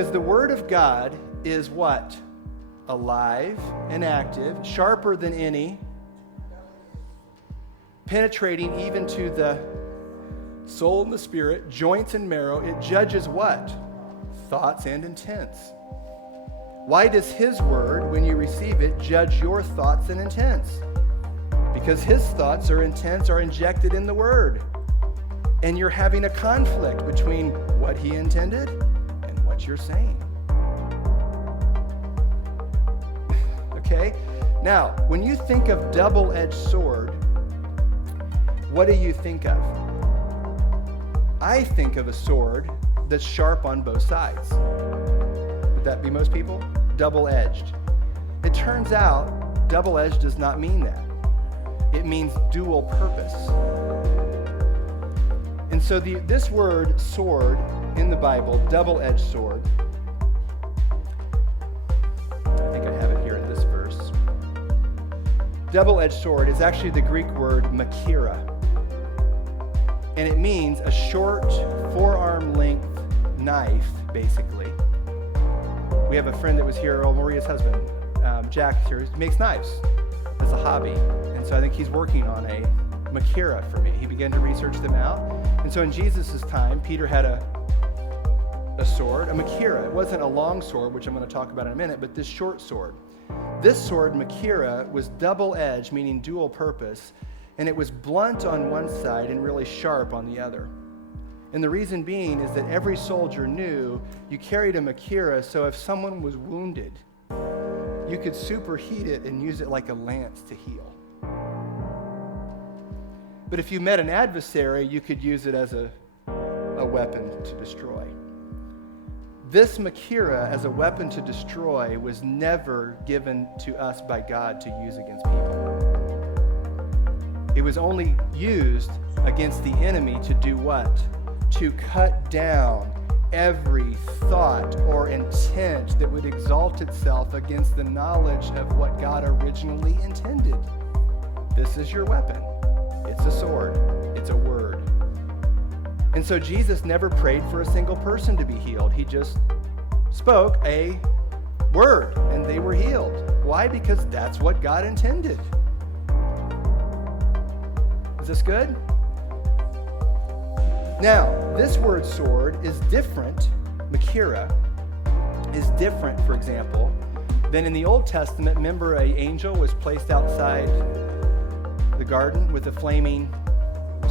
Because the Word of God is what? Alive and active, sharper than any, penetrating even to the soul and the spirit, joints and marrow. It judges what? Thoughts and intents. Why does His Word, when you receive it, judge your thoughts and intents? Because His thoughts or intents are injected in the Word. And you're having a conflict between what He intended and what you're saying. Okay? Now, when you think of double-edged sword, what do you think of? I think of a sword that's sharp on both sides. Would that be most people? Double-edged. It turns out double-edged does not mean that. It means dual purpose. And so this word sword in the Bible, double-edged sword, I think I have it here in this verse. Double-edged sword is actually the Greek word makira. And it means a short forearm length knife, basically. We have a friend that was here, Maria's husband, Jack here, who makes knives as a hobby. And so I think he's working on a makira for me. He began to research them out. And so in Jesus' time, Peter had a sword, a makira. It wasn't a long sword, which I'm going to talk about in a minute, but this short sword. This sword, makira, was double-edged, meaning dual purpose, and it was blunt on one side and really sharp on the other. And the reason being is that every soldier knew you carried a makira, so if someone was wounded, you could superheat it and use it like a lance to heal. But if you met an adversary, you could use it as a weapon to destroy. This makira as a weapon to destroy was never given to us by God to use against people. It was only used against the enemy to do what? To cut down every thought or intent that would exalt itself against the knowledge of what God originally intended. This is your weapon. It's a sword. It's a word. And so Jesus never prayed for a single person to be healed. He just spoke a word and they were healed. Why? Because that's what God intended. Is this good? Now, this word sword is different, makira, is different, for example, than in the Old Testament. Remember, an angel was placed outside the garden with a flaming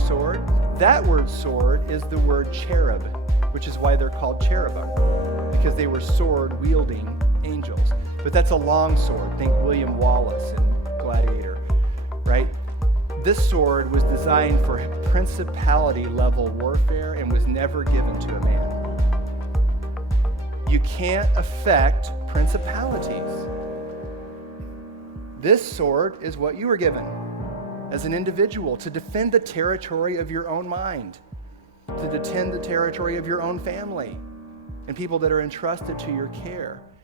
sword? That word sword is the word cherub, which is why they're called cherubim, because they were sword-wielding angels. But that's a long sword. Think William Wallace in Gladiator, right? This sword was designed for principality-level warfare and was never given to a man. You can't affect principalities. This sword is what you were given as an individual to defend the territory of your own mind, to defend the territory of your own family and people that are entrusted to your care.